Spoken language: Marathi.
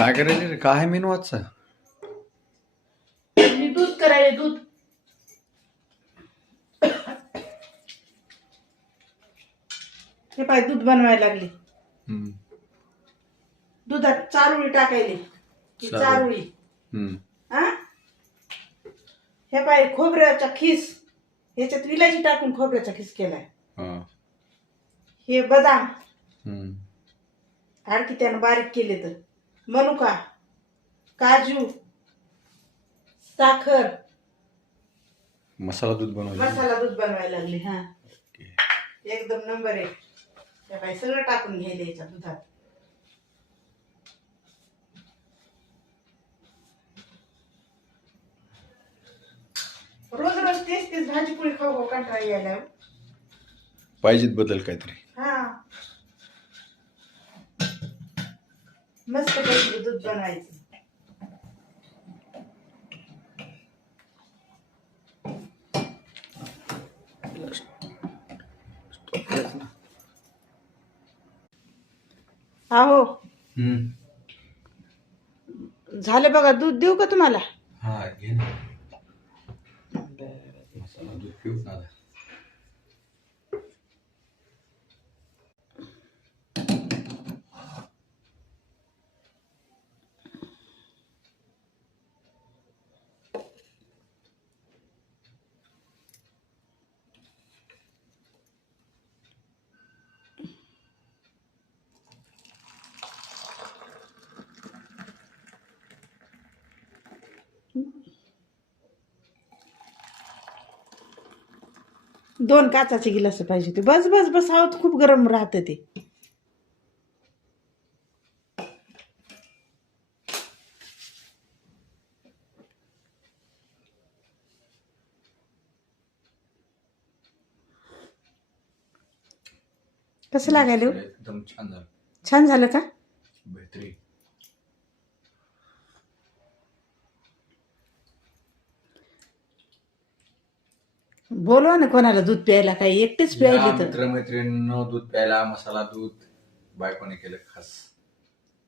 काय करायचं रे? काय आहे मेनू आजचा? मी दूध करायला दूध. हे पाय दूध बनवायला लागले. हम्म. दुधात चारोळी टाकायली. ही चारोळी. हा हे पाय खोबऱ्याचा खीस. ह्याच्यात विलायची टाकून खोबऱ्याचा खीस केलाय. हे बदाम आणखी त्यानं बारीक केले तर मनुका, काजू, साखर, मसाला दूध बनवायचं. मसाला दूध बनवायला लागले. हा एकदम नंबर एक. त्या बाई सगळं टाकून घ्यायला याच्या दुधात. रोज रोज तेच तेच भाजी पोळी खाऊ कंटाळा यायला. पाहिजेत बदल काहीतरी. हा मस्त पैकी दूध बनवायचं. आहो झालं बघा. दूध देऊ का तुम्हाला? हा घे ना. मसाला दूध पिऊ ना. दोन काचाचे गिलास पाहिजे ते. बस बस बस. आहोत खूप गरम राहतं ते. कसं लागायला? एकदम छान झालं. छान झालं का? बेहतरीन. बोलवा ना कोणाला दूध प्यायला. काही एकटेच प्यायला तर. मित्र मैत्रिणींनो दूध प्यायला. मसाला दूध बायकोने केलं खास.